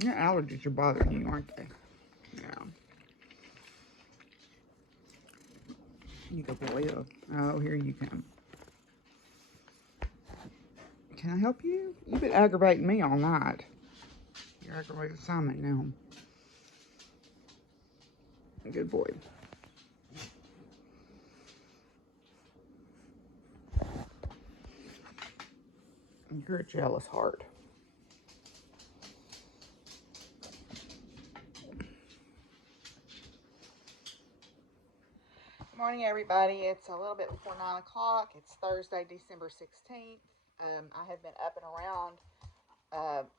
Your allergies are bothering you, aren't they? Yeah. You go, boy. Oh, here you come. Can I help you? You've been aggravating me all night. You're aggravating Simon now. Good boy. You're a jealous heart. Good morning, everybody. It's a little bit before 9 o'clock. It's Thursday, December 16th. I have been up and around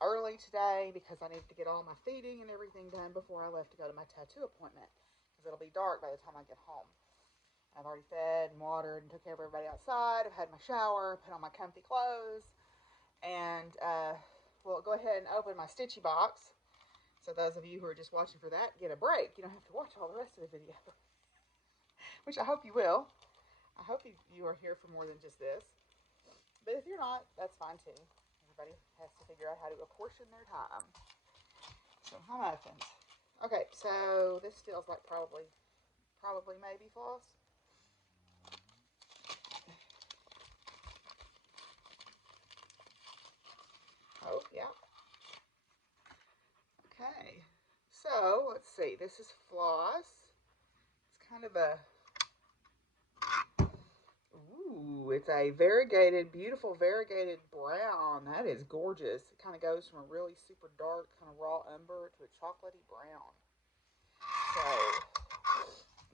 early today because I needed to get all my feeding and everything done before I left to go to my tattoo appointment because it'll be dark by the time I get home. I've already fed and watered and took care of everybody outside. I've had my shower, put on my comfy clothes, and we'll go ahead and open my stitchy box. So those of you who are just watching for that, get a break. You don't have to watch all the rest of the video, which I hope you will. I hope you are here for more than just this. But if you're not, that's fine too. Everybody has to figure out how to apportion their time. So, hi muffins. Okay, so this feels like probably maybe floss. Oh, yeah. Okay, so let's see. This is floss. It's kind of a, ooh, it's a variegated, beautiful variegated brown. That is gorgeous. It kind of goes from a really super dark kind of raw umber to a chocolatey brown. So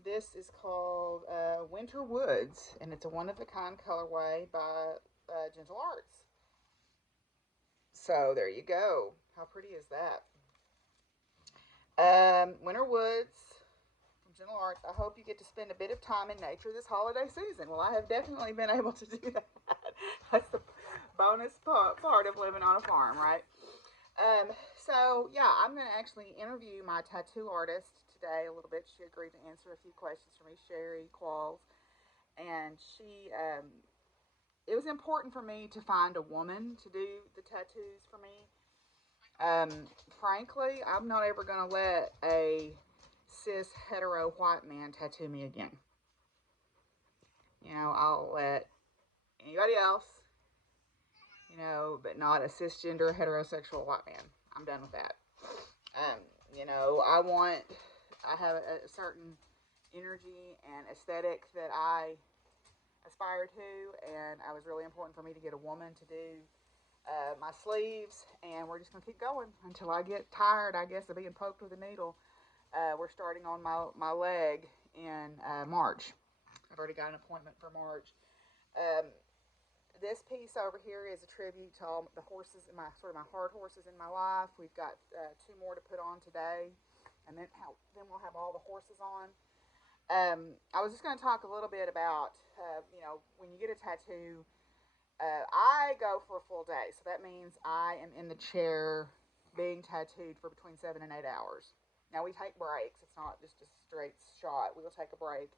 this is called Winter Woods, and it's a one-of-a-kind colorway by Gentle Arts. So there you go. How pretty is that? Winter Woods from Gentle Arts. I hope you get to spend a bit of time in nature this holiday season. Well, I have definitely been able to do that. That's the bonus part of living on a farm, right? So yeah, I'm going to actually interview my tattoo artist today a little bit. She agreed to answer a few questions for me, Shari Qualls, and it was important for me to find a woman to do the tattoos for me. Frankly, I'm not ever going to let a cis hetero white man tattoo me again. I'll let anybody else, but not a cisgender heterosexual white man. I'm done with that. I have a certain energy and aesthetic that I aspire to, and it was really important for me to get a woman to do my sleeves, and we're just going to keep going until I get tired, I guess, of being poked with a needle. We're starting on my leg in March. I've already got an appointment for March. This piece over here is a tribute to all the horses in my hard horses in my life. We've got 2 more to put on today, and then we'll have all the horses on. I was just going to talk a little bit about when you get a tattoo. I go for a full day, so that means I am in the chair being tattooed for between 7 and 8 hours. Now we take breaks; it's not just a straight shot. We will take a break.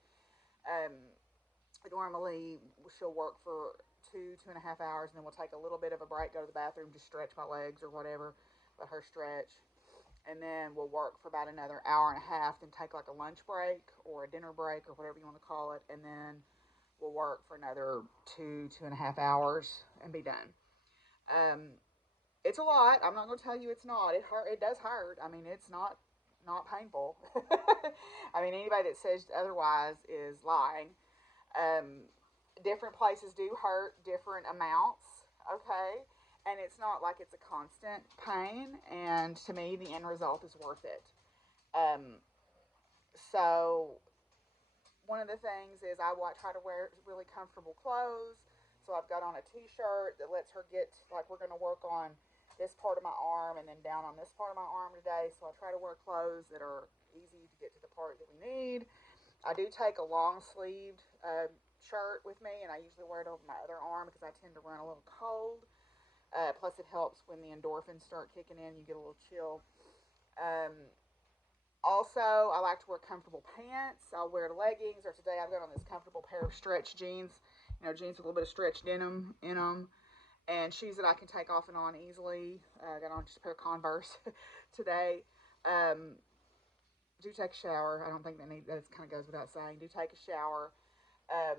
Normally, she'll work for 2.5 hours, and then we'll take a little bit of a break, go to the bathroom, just stretch my legs or whatever, let her stretch. And then we'll work for about another hour and a half, then take like a lunch break or a dinner break or whatever you want to call it. And then we'll work for another 2.5 hours and be done. It's a lot. I'm not going to tell you it's not. It does hurt. I mean, it's not painful. I mean, anybody that says otherwise is lying. Different places do hurt different amounts, okay? And it's not like it's a constant pain, and to me, the end result is worth it. So, one of the things is I try to wear really comfortable clothes. So, I've got on a t shirt that lets her get, like, we're going to work on this part of my arm and then down on this part of my arm today. So, I try to wear clothes that are easy to get to the part that we need. I do take a long sleeved shirt with me, and I usually wear it over my other arm because I tend to run a little cold. Plus, it helps when the endorphins start kicking in. You get a little chill. Also, I like to wear comfortable pants. I'll wear leggings, or today I've got on this comfortable pair of stretch jeans. Jeans with a little bit of stretch denim in them. and shoes that I can take off and on easily. Got on just a pair of Converse today. Do take a shower. I don't think that kind of goes without saying. Do take a shower. Um,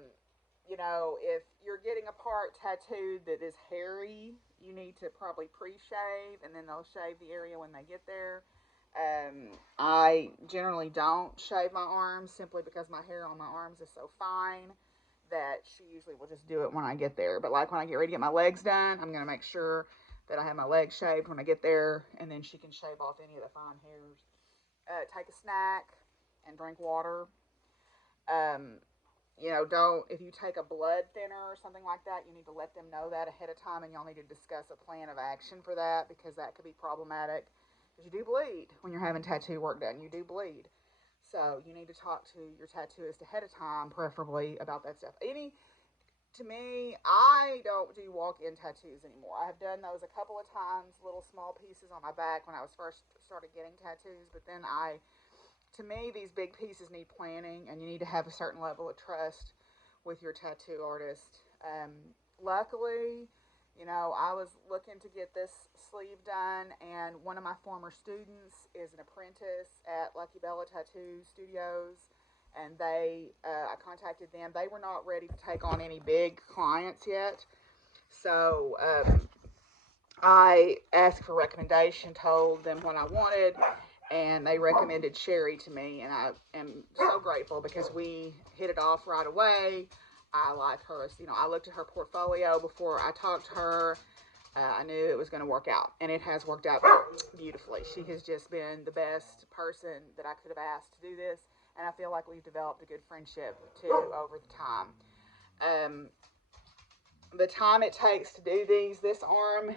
you know, if you're getting a part tattooed that is hairy, you need to probably pre-shave, and then they'll shave the area when they get there. I generally don't shave my arms simply because my hair on my arms is so fine that she usually will just do it when I get there. But like when I get ready to get my legs done, I'm going to make sure that I have my legs shaved when I get there, and then she can shave off any of the fine hairs. Take a snack and drink water. You know, if you take a blood thinner or something like that, you need to let them know that ahead of time, and y'all need to discuss a plan of action for that, because that could be problematic. Because you do bleed when you're having tattoo work done. You do bleed. So you need to talk to your tattooist ahead of time, preferably, about that stuff. To me, I don't do walk-in tattoos anymore. I have done those a couple of times, little small pieces on my back when I was first started getting tattoos, but then to me, these big pieces need planning, and you need to have a certain level of trust with your tattoo artist. Luckily, you know, I was looking to get this sleeve done, and one of my former students is an apprentice at Lucky Bella Tattoo Studios, and I contacted them. They were not ready to take on any big clients yet, so I asked for recommendation, told them what I wanted, and they recommended Shari to me, and I am so grateful because we hit it off right away. I like her. You know, I looked at her portfolio before I talked to her. I knew it was going to work out, and it has worked out beautifully. She has just been the best person that I could have asked to do this, and I feel like we've developed a good friendship too over the time. The time it takes to do this arm,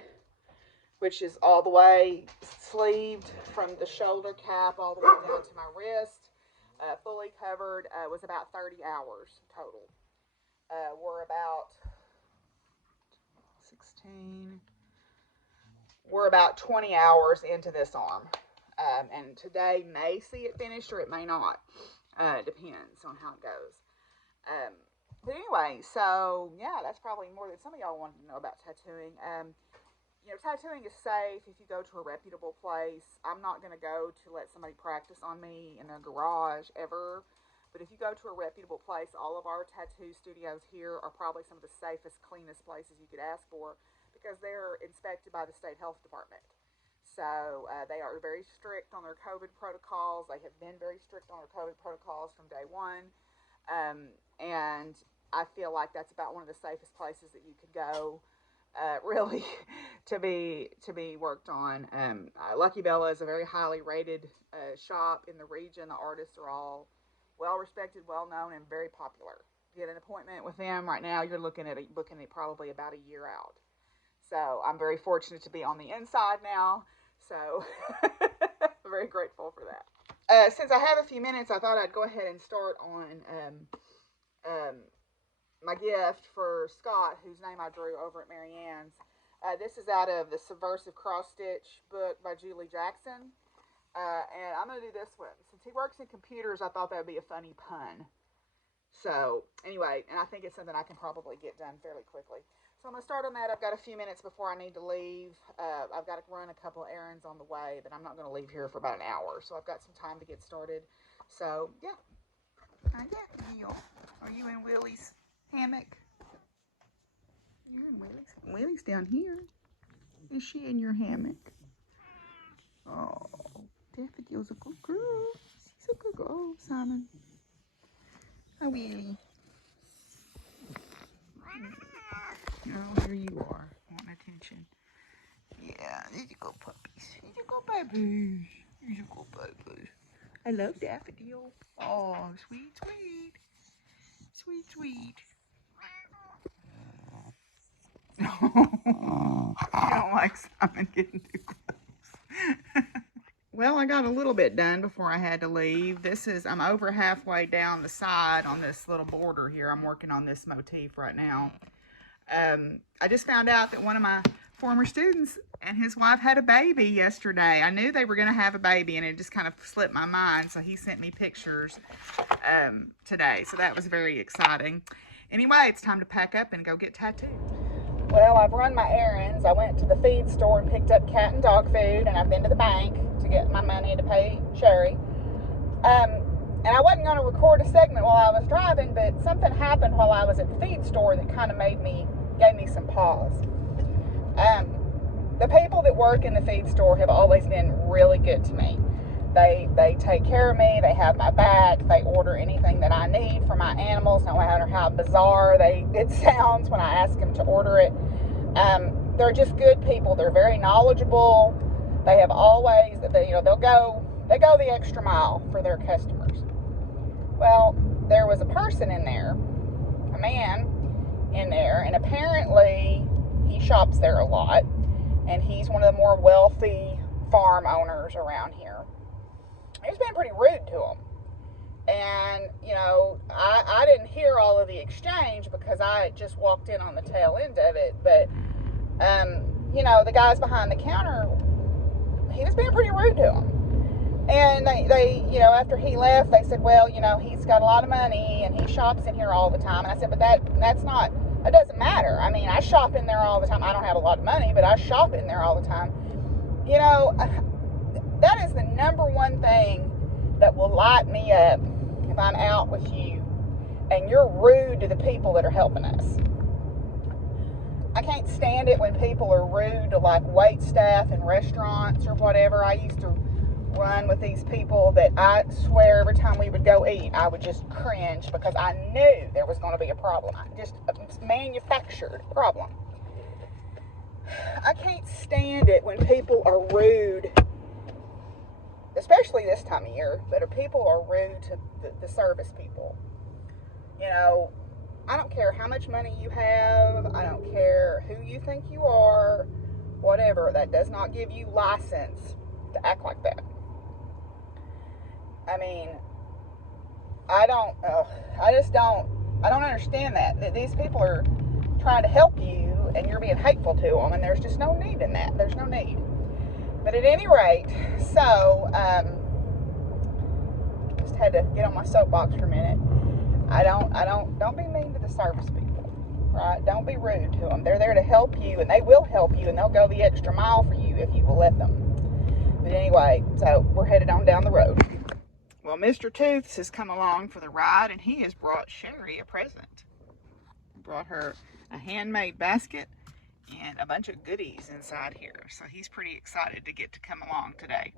which is all the way sleeved from the shoulder cap all the way down to my wrist, fully covered, was about 30 hours total. We're about 16. We're about 20 hours into this arm. And today may see it finished or it may not. It depends on how it goes. But anyway, so yeah, that's probably more than some of y'all wanted to know about tattooing. You know, tattooing is safe if you go to a reputable place. I'm not going to go to let somebody practice on me in their garage ever. But if you go to a reputable place, all of our tattoo studios here are probably some of the safest, cleanest places you could ask for, because they're inspected by the state health department. So they are very strict on their COVID protocols. They have been very strict on their COVID protocols from day one. And I feel like that's about one of the safest places that you could go. Really, to be worked on. Lucky Bella is a very highly rated shop in the region. The artists are all well respected, well known, and very popular. To get an appointment with them right now, you're looking at booking it probably about a year out. So I'm very fortunate to be on the inside now. So I'm very grateful for that. Since I have a few minutes, I thought I'd go ahead and start on my gift for Scott, whose name I drew over at Marianne's. This is out of the Subversive Cross Stitch book by Julie Jackson. And I'm going to do this one. Since he works in computers, I thought that would be a funny pun. So, anyway, and I think it's something I can probably get done fairly quickly. So I'm going to start on that. I've got a few minutes before I need to leave. I've got to run a couple errands on the way, but I'm not going to leave here for about an hour. So I've got some time to get started. So, yeah. I got you. Are you in Willie's hammock? You're in Willie's. Willie's down here. Is she in your hammock? Oh, Daffodil's a good girl. She's a good girl. Oh, Simon. Hi, Willie. Oh, here you are, wanting attention. Yeah, there you go, puppies. There you go, babies. There you go, babies. I love Daffodil. Oh, sweet, sweet. Sweet, sweet. I don't like Simon getting too close. Well, I got a little bit done before I had to leave. I'm over halfway down the side on this little border here. I'm working on this motif right now. I just found out that one of my former students and his wife had a baby yesterday. I knew they were going to have a baby, and it just kind of slipped my mind. So he sent me pictures today. So that was very exciting. Anyway, it's time to pack up and go get tattooed. Well, I've run my errands. I went to the feed store and picked up cat and dog food, and I've been to the bank to get my money to pay Shari. And I wasn't going to record a segment while I was driving, but something happened while I was at the feed store that kind of gave me some pause. The people that work in the feed store have always been really good to me. They take care of me. They have my back. They order anything that I need for my animals, no matter how bizarre it sounds when I ask them to order it. They're just good people. They're very knowledgeable. They have always, they'll go the extra mile for their customers. Well, there was a person in there, a man in there, and apparently he shops there a lot, and he's one of the more wealthy farm owners around here. He was being pretty rude to him. And, I didn't hear all of the exchange because I had just walked in on the tail end of it. But, the guys behind the counter, he was being pretty rude to him. And they after he left, they said, well, he's got a lot of money and he shops in here all the time. And I said, but that doesn't matter. I mean, I shop in there all the time. I don't have a lot of money, but I shop in there all the time. That is the number one thing that will light me up if I'm out with you and you're rude to the people that are helping us. I can't stand it when people are rude to like wait staff in restaurants or whatever. I used to run with these people that I swear every time we would go eat, I would just cringe because I knew there was going to be a problem. Just a manufactured problem. I can't stand it when people are rude, especially this time of year, that people are rude to the service people. I don't care how much money you have. I don't care who you think you are. Whatever. That does not give you license to act like that. I mean, I don't understand that these people are trying to help you and you're being hateful to them, and there's just no need in that. There's no need. But at any rate, so, just had to get on my soapbox for a minute. Don't be mean to the service people, right? Don't be rude to them. They're there to help you, and they will help you, and they'll go the extra mile for you if you will let them. But anyway, so we're headed on down the road. Well, Mr. Tooths has come along for the ride, and he has brought Shari a present. He brought her a handmade basket and a bunch of goodies inside here. So he's pretty excited to get to come along today.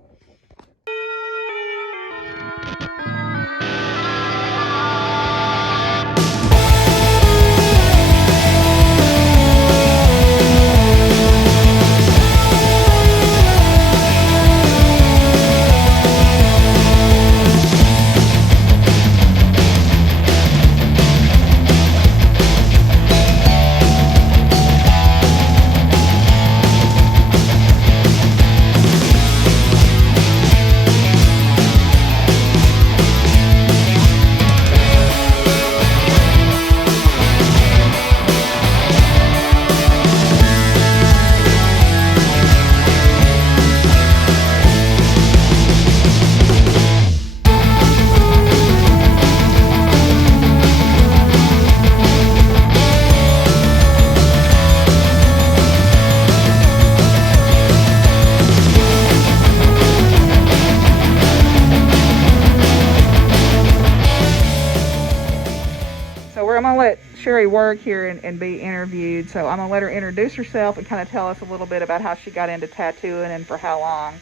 I'm going to let Shari work here and be interviewed. So I'm going to let her introduce herself and kind of tell us a little bit about how she got into tattooing and for how long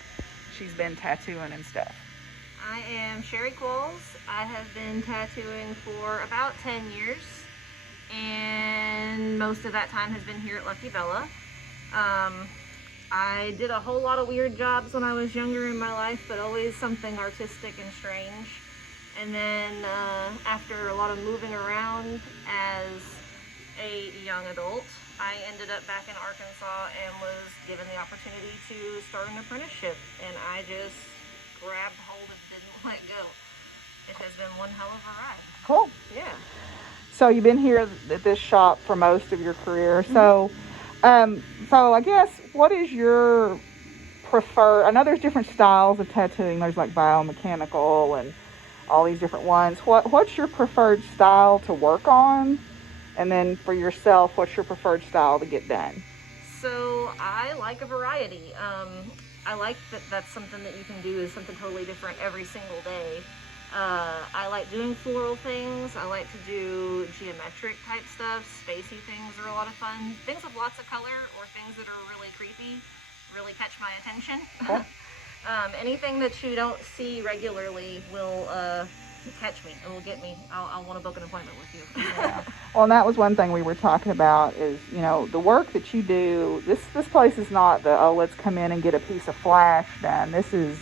she's been tattooing and stuff. I am Shari Qualls. I have been tattooing for about 10 years, and most of that time has been here at Lucky Bella. I did a whole lot of weird jobs when I was younger in my life, but always something artistic and strange. And then after a lot of moving around as a young adult, I ended up back in Arkansas and was given the opportunity to start an apprenticeship, and I just grabbed hold and didn't let go. It has been one hell of a ride. Cool. Yeah. So you've been here at this shop for most of your career. So, so I guess what is your preferred? I know there's different styles of tattooing. There's like biomechanical and all these different ones. What's your preferred style to work on? And then for yourself, what's your preferred style to get done? So I like a variety. I like that that's something that you can do is something totally different every single day. I like doing floral things. I like to do geometric type stuff. Spacey things are a lot of fun. Things with lots of color or things that are really creepy really catch my attention. Okay. Anything that you don't see regularly will catch me. It will get me. I'll want to book an appointment with you. Yeah. Well, and that was one thing we were talking about is, the work that you do. This place is not the, oh, let's come in and get a piece of flash done. This is,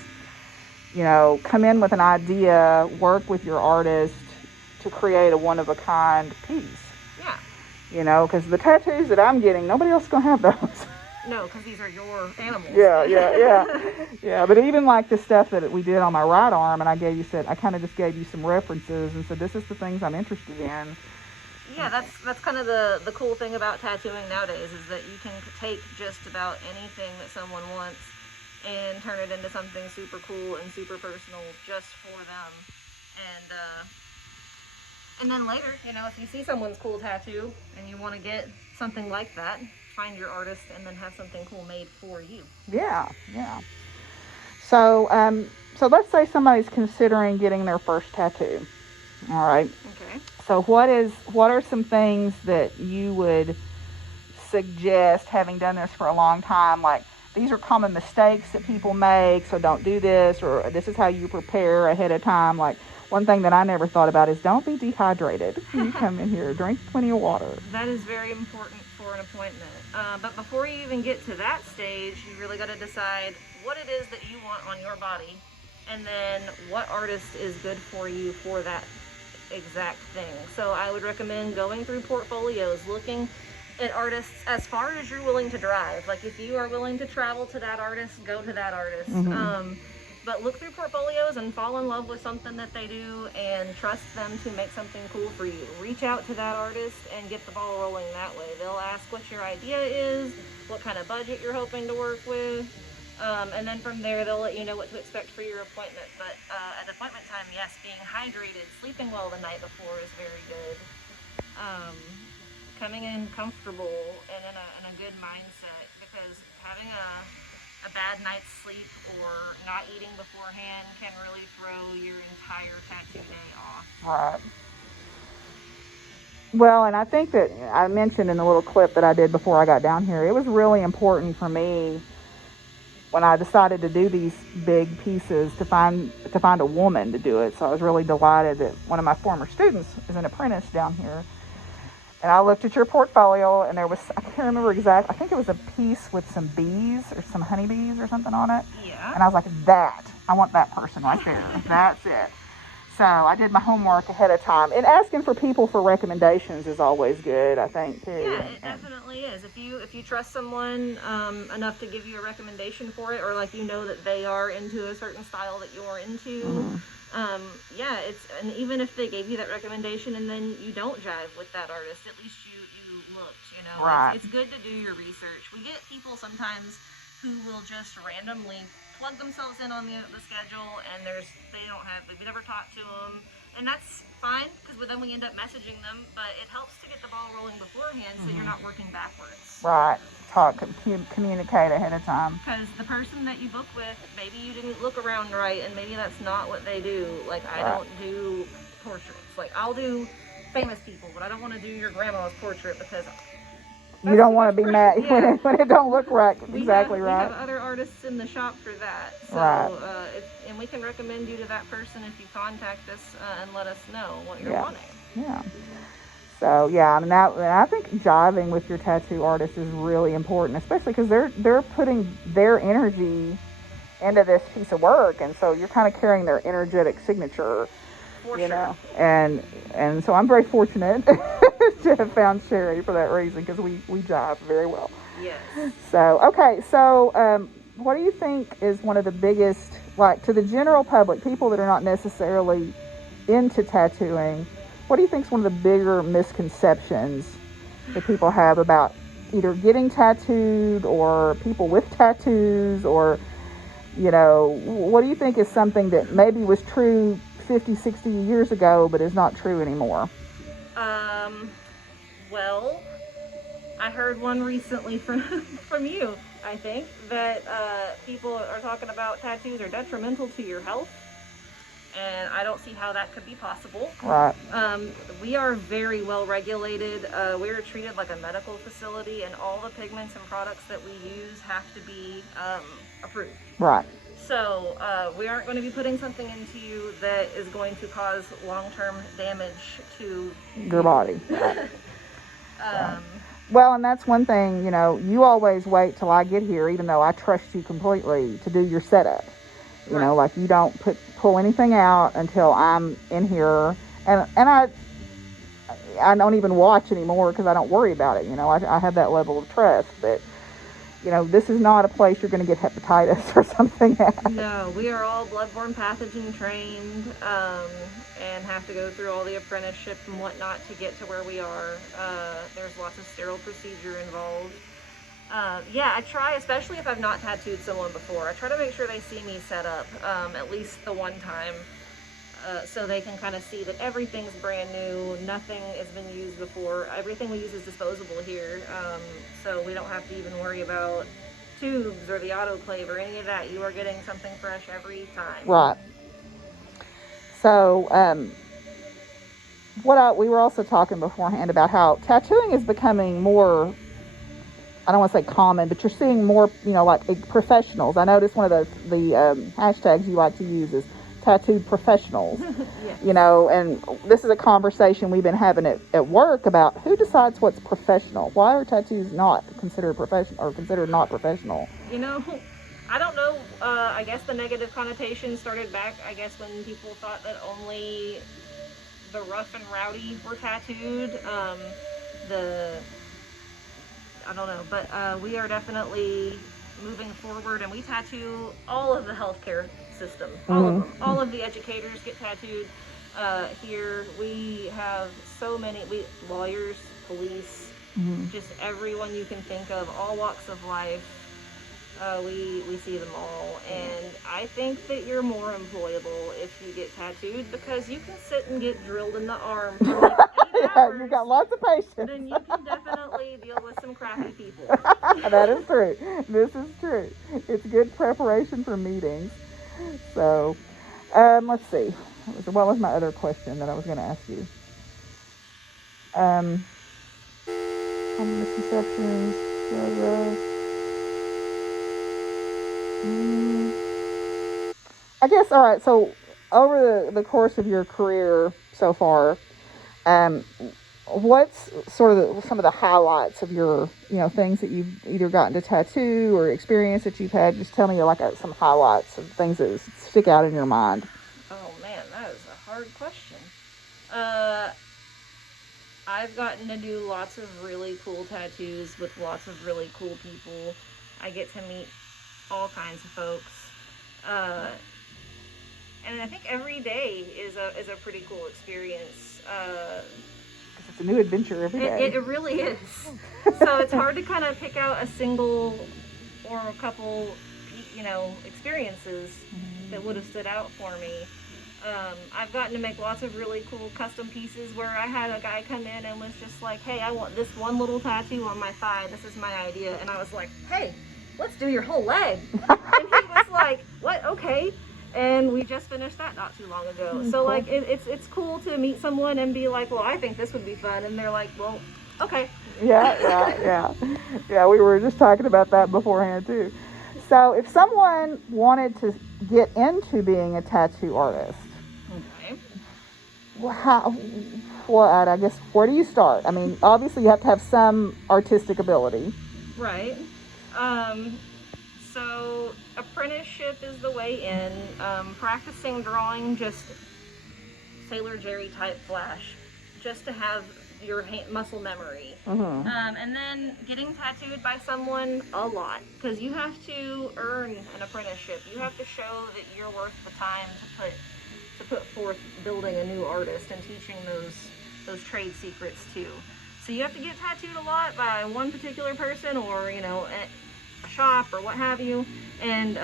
come in with an idea, work with your artist to create a one-of-a-kind piece. Yeah. Because the tattoos that I'm getting, nobody else is going to have those. No, because these are your animals. Yeah. But even like the stuff that we did on my right arm, and I kind of just gave you some references and said, this is the things I'm interested in. Yeah, that's kind of the cool thing about tattooing nowadays is that you can take just about anything that someone wants and turn it into something super cool and super personal just for them. And then later, if you see someone's cool tattoo and you want to get something like that, find your artist and then have something cool made for you. Yeah. So let's say somebody's considering getting their first tattoo. All right. Okay. So what are some things that you would suggest, having done this for a long time, like these are common mistakes that people make, so don't do this, or this is how you prepare ahead of time. Like one thing that I never thought about is don't be dehydrated when you come in here. Drink plenty of water. That is very important for an appointment. But before you even get to that stage, you really got to decide what it is that you want on your body, and then what artist is good for you for that exact thing. So I would recommend going through portfolios, looking at artists as far as you're willing to drive. Like if you are willing to travel to that artist, go to that artist. Mm-hmm. But look through portfolios and fall in love with something that they do and trust them to make something cool for you. Reach out to that artist and get the ball rolling that way. They'll ask what your idea is, what kind of budget you're hoping to work with, and then from there they'll let you know what to expect for your appointment. But at appointment time, yes, being hydrated, sleeping well the night before is very good. Coming in comfortable and in a good mindset, because having a bad night's sleep or not eating beforehand can really throw your entire tattoo day off. Right. Well, and I think that I mentioned in the little clip that I did before I got down here, it was really important for me when I decided to do these big pieces to find a woman to do it. So I was really delighted that one of my former students is an apprentice down here. And I looked at your portfolio, and there was, I can't remember exactly, I think it was a piece with some bees or some honeybees or something on it. Yeah. And I was like, I want that person right there. That's it. So I did my homework ahead of time. And asking for people for recommendations is always good, I think, too. Yeah, it definitely is. If you trust someone enough to give you a recommendation for it, or like that they are into a certain style that you're into, Mm-hmm. And even if they gave you that recommendation and then you don't jive with that artist, at least you looked, Right. It's good to do your research. We get people sometimes who will just randomly plug themselves in on the schedule, and we've never talked to them, and that's fine, because then we end up messaging them, but it helps to get the ball rolling beforehand, so you're not working backwards. Right. Communicate ahead of time. Because the person that you book with, maybe you didn't look around right, and maybe that's not what they do. Like, I don't do portraits. Like, I'll do famous people, but I don't want to do your grandma's portrait because you don't want to be mad when it don't look right. Exactly right. We have other artists in the shop for that. So, right. And we can recommend you to that person if you contact us and let us know what you're wanting. Yeah. So yeah, I think jiving with your tattoo artist is really important, especially because they're putting their energy into this piece of work, and so you're kind of carrying their energetic signature. For sure. And so I'm very fortunate to have found Shari for that reason, because we jive very well. Yes. So what do you think is one of the biggest, like, to the general public, people that are not necessarily into tattooing, what do you think is one of the bigger misconceptions that people have about either getting tattooed or people with tattoos, or, what do you think is something that maybe was true 50, 60 years ago but is not true anymore? Well, I heard one recently from from you, I think, that people are talking about tattoos are detrimental to your health, and I don't see how that could be possible. Right. We are very well regulated. We're treated like a medical facility, and all the pigments and products that we use have to be approved. Right. So we aren't going to be putting something into you that is going to cause long-term damage to Your body. Right. Right. Well, and that's one thing, you know, you always wait till I get here, even though I trust you completely to do your setup. You know, like you don't pull anything out until I'm in here, and I don't even watch anymore because I don't worry about it. You know, I have that level of trust. But you know, this is not a place you're going to get hepatitis or something at. No, we are all bloodborne pathogen trained, and have to go through all the apprenticeship and whatnot to get to where we are. There's lots of sterile procedure involved. Yeah, I try, especially if I've not tattooed someone before, I try to make sure they see me set up, at least the one time, so they can kind of see that everything's brand new, nothing has been used before. Everything we use is disposable here, so we don't have to even worry about tubes or the autoclave or any of that. You are getting something fresh every time. Right. So, we were also talking beforehand about how tattooing is becoming more, I don't want to say common, but you're seeing more, you know, like professionals. I noticed one of the hashtags you like to use is tattooed professionals. Yes. You know, and this is a conversation we've been having at work about who decides what's professional. Why are tattoos not considered professional or considered not professional? You know, I don't know. I guess the negative connotation started back, I guess, when people thought that only the rough and rowdy were tattooed. I don't know, but we are definitely moving forward, and we tattoo all of the healthcare system, all of them. All of the educators get tattooed here. We have so many, lawyers, police, just everyone you can think of, all walks of life. We see them all, and I think that you're more employable if you get tattooed, because you can sit and get drilled in the arm for like 8 hours. You got lots of patience. Then you can definitely deal with some crappy people. That is true. This is true. It's good preparation for meetings. So, let's see. What was my other question that I was going to ask you? Common misconceptions. I guess, all right, so over the course of your career so far, what's sort of some of the highlights of your, you know, things that you've either gotten to tattoo or experience that you've had? Just tell me like some highlights of things that stick out in your mind. Oh man, that is a hard question. I've gotten to do lots of really cool tattoos with lots of really cool people. I get to meet all kinds of folks. And I think every day is a pretty cool experience. It's a new adventure every day. It really is. So it's hard to kind of pick out a single or a couple, you know, experiences that would have stood out for me. I've gotten to make lots of really cool custom pieces where I had a guy come in and was just like, hey, I want this one little tattoo on my thigh. This is my idea. And I was like, hey, let's do your whole leg. And he was like, what? Okay. And we just finished that not too long ago. So like it's cool to meet someone and be like, well, I think this would be fun, and they're like, well, okay. Yeah. We were just talking about that beforehand too. So if someone wanted to get into being a tattoo artist, okay, I guess where do you start? I mean, obviously you have to have some artistic ability, right? So apprenticeship is the way in. Practicing drawing, just Sailor Jerry type flash, just to have your muscle memory. And then getting tattooed by someone a lot, because you have to earn an apprenticeship. You have to show that you're worth the time to put forth building a new artist and teaching those trade secrets too. So you have to get tattooed a lot by one particular person, or you know, a shop or what have you, and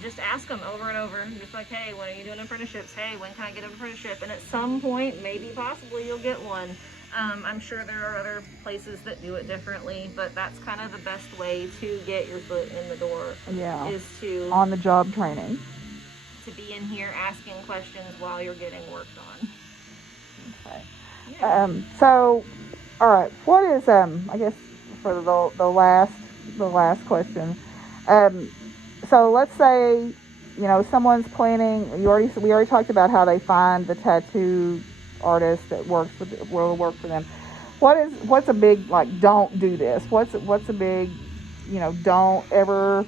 just ask them over and over, just like, hey, when are you doing apprenticeships? Hey, when can I get an apprenticeship? And at some point, maybe possibly you'll get one. I'm sure there are other places that do it differently, but that's kind of the best way to get your foot in the door. Yeah. Is to On the job training. To be in here asking questions while you're getting worked on. Okay. Yeah. So, all right. What is I guess for the last question. So let's say someone's planning. We already talked about how they find the tattoo artist that will work for them. What's a big, like, don't do this? What's a big, don't ever.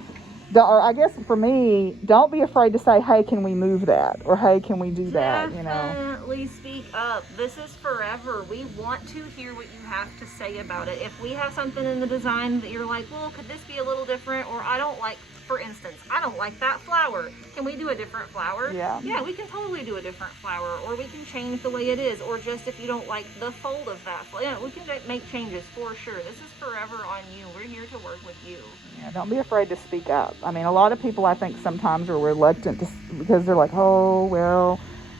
Or I guess for me, don't be afraid to say, "Hey, can we move that?" or "Hey, can we do that?" Definitely speak up. This is forever. We want to hear what you have to say about it. If we have something in the design that you're like, well, could this be a little different? Or I don't like, for instance, I don't like that flower. Can we do a different flower? Yeah. Yeah, we can totally do a different flower. Or we can change the way it is. Or just if you don't like the fold of that flower. Yeah, we can make changes for sure. This is forever on you. We're here to work with you. Yeah, don't be afraid to speak up. I mean, a lot of people, I think, sometimes are reluctant because they're like, "Oh, well."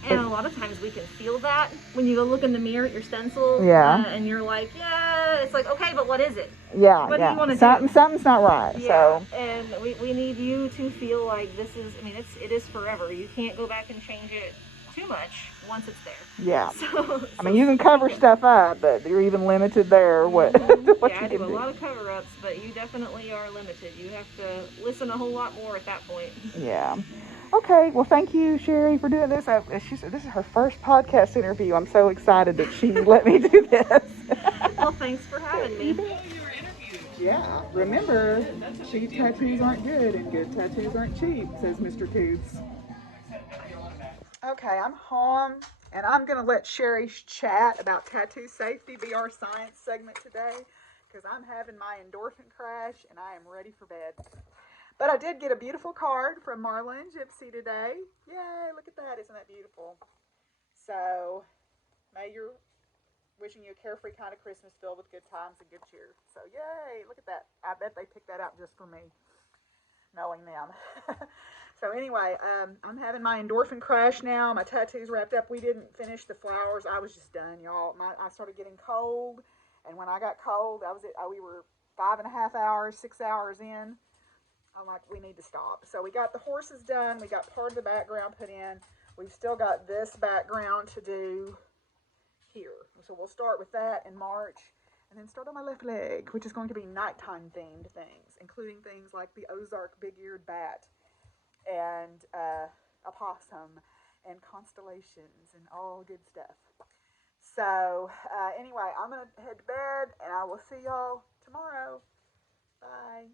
And a lot of times we can feel that when you go look in the mirror at your stencil. Yeah. And you're like, yeah, it's like, okay, but what is it? Yeah, What do you want to do? do? Something's not right. Yeah, So. and we need you to feel like this is, I mean, it is forever. You can't go back and change it too much once it's there. Yeah. So I mean, you can cover stuff up, but you're even limited there. What yeah, you I can do a lot of cover-ups, but you definitely are limited. You have to listen a whole lot more at that point. Yeah. Okay. Well, thank you, Shari, for doing this. This is her first podcast interview. I'm so excited that she let me do this. Well, thanks for having me. Yeah. Remember, cheap tattoos aren't good, and good tattoos aren't cheap, says Mr. Coots. Okay, I'm home, and I'm going to let Shari chat about tattoo safety be our science segment today, because I'm having my endorphin crash, and I am ready for bed. But I did get a beautiful card from Marla and Gypsy today. Yay, look at that. Isn't that beautiful? So, may you're wishing you a carefree kind of Christmas filled with good times and good cheer. So, yay, look at that. I bet they picked that out just for me, knowing them. So anyway, I'm having my endorphin crash now. My tattoo's wrapped up. We didn't finish the flowers. I was just done, y'all. I started getting cold, and when I got cold, that was it. We were 5.5 hours, 6 hours in. I'm like, we need to stop. So we got the horses done. We got part of the background put in. We've still got this background to do here. So we'll start with that in March, and then start on my left leg, which is going to be nighttime themed things, including things like the Ozark big-eared bat, and a possum, and constellations, and all good stuff. So anyway, I'm going to head to bed, and I will see y'all tomorrow. Bye.